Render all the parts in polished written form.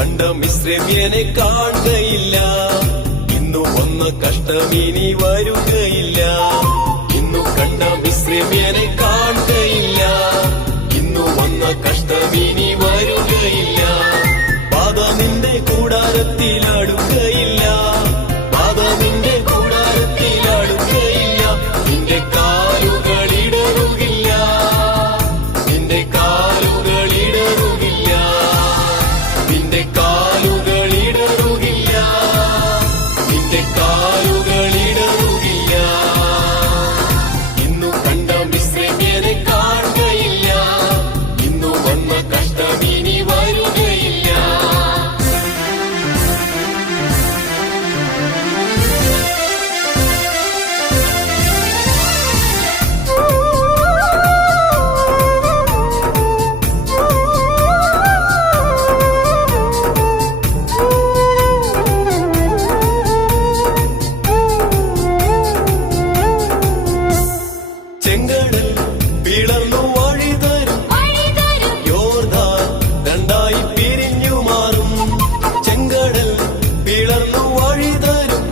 കണ്ട മിശ്രമ്യനെ കാണുകയില്ല. ഇന്നു വന്ന കഷ്ടമിനി വരുകയില്ല. ഇന്നു കണ്ട മിശ്രമ്യനെ കാണുകയില്ല. ഇന്നു വന്ന കഷ്ടമിനി വരുകയില്ല. ബാധ നിന്റെ കൂടാരത്തിലാടുകയില്ല. ബാധ നിന്റെ കൂടാരത്തിലാടുകയില്ല. നിന്റെ കാലുകളിടറുകില്ല. നിന്റെ കാലുകളിടറുകില്ല. നിന്റെ കാലുകളിടറുകില്ല. നിന്റെ കാലുകളിടറുകില്ല. ഇന്നു കണ്ട മിശ്രമ്യനെ കാണുകയില്ല. ഇന്നു വന്ന കഷ്ടമിനി വരുകയില്ല. ചെങ്കടൽ പിളർന്നു വഴി തരും. യോർദാൻ രണ്ടായി പിരിഞ്ഞു മാറും. ചെങ്കടൽ പിളർന്നു വഴി തരും.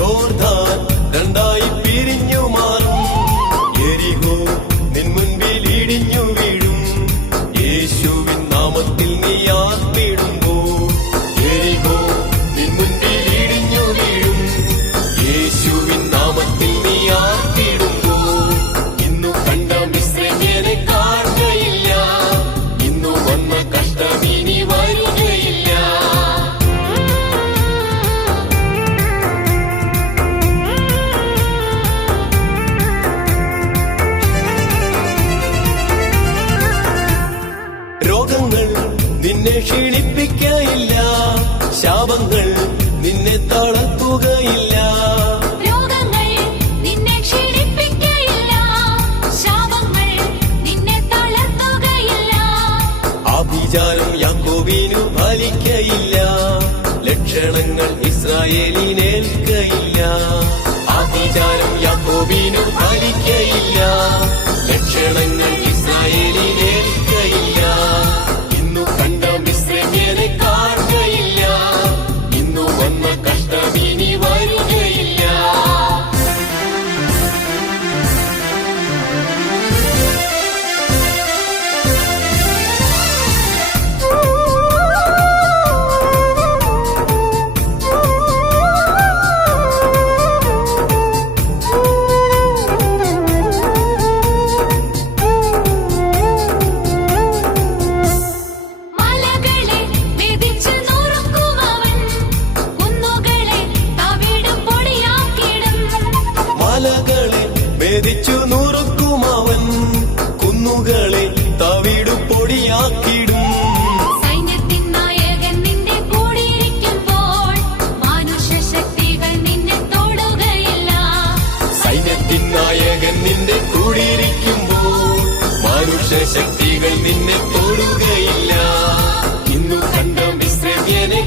യോർദാൻ രണ്ടായി പിരിഞ്ഞു മാറും. യെരിഹോ നിൻ മുൻപിൽ ഇടിഞ്ഞു വീഴും. യേശുവിൻ നാമത്തിൽ നീ ആർത്തിടുമ്പോൾ. യെരിഹോ നിൻ മുൻപിൽ ഇടിഞ്ഞു വീഴും. യേശുവിൻ നാമത്തിൽ നീ ആർത്തിടുമ്പോൾ. ഇന്നു കണ്ട മിശ്രമ്യനെ കാണുകയില്ല. ഇന്നു വന്ന കഷ്ടമിനി വരുകയില്ല. രോഗങ്ങൾ നിന്നെ ക്ഷീണിപ്പിക്കയില്ല. ശാപങ്ങൾ നിന്നെ തളർത്തുകയില്ല. രോഗങ്ങൾ നിന്നെ ക്ഷീണിപ്പിക്കയില്ല. ശാപങ്ങൾ നിന്നെ തളർത്തുകയില്ല. ആഭിചാരം യാക്കോബിനു ഫലിക്കയില്ല. ലക്ഷണങ്ങൾ ഇസ്രായേലിനേൽക്കയില്ല. ആഭിചാരം യാക്കോബിനു ഫലിക്കയില്ല. ലക്ഷണങ്ങൾ ഇസ്രായേലിനേൽക്കയില്ല. ഇന്നു കണ്ട മിശ്രമ്യനെ കാണുകയില്ല. ഇന്നു വന്ന കഷ്ടമിനി വരുകയില്ല. മലകളെ മെതിച്ചു നുറുക്കുമവൻ. കുന്നുകളെ തവിടും പൊടിയാക്കിടും. മലകളെ ഭേദിച്ചു നുറുക്കുമവൻ. കുന്നുകളെ തവിടു പൊടിയാക്കിടും. സൈന്യത്തിൻ നായകൻ നിന്റെ കൂടിയിരിക്കുമ്പോൾ മാനുഷശക്തികൾ നിന്നെ തൊടുകയില്ല. സൈന്യത്തിൻ നായകൻ നിന്റെ കൂടിയിരിക്കുമ്പോൾ മനുഷ്യശക്തികൾ നിന്നെ തൊടുകയില്ല. ഇന്നു കണ്ട മിശ്രമ്യനെ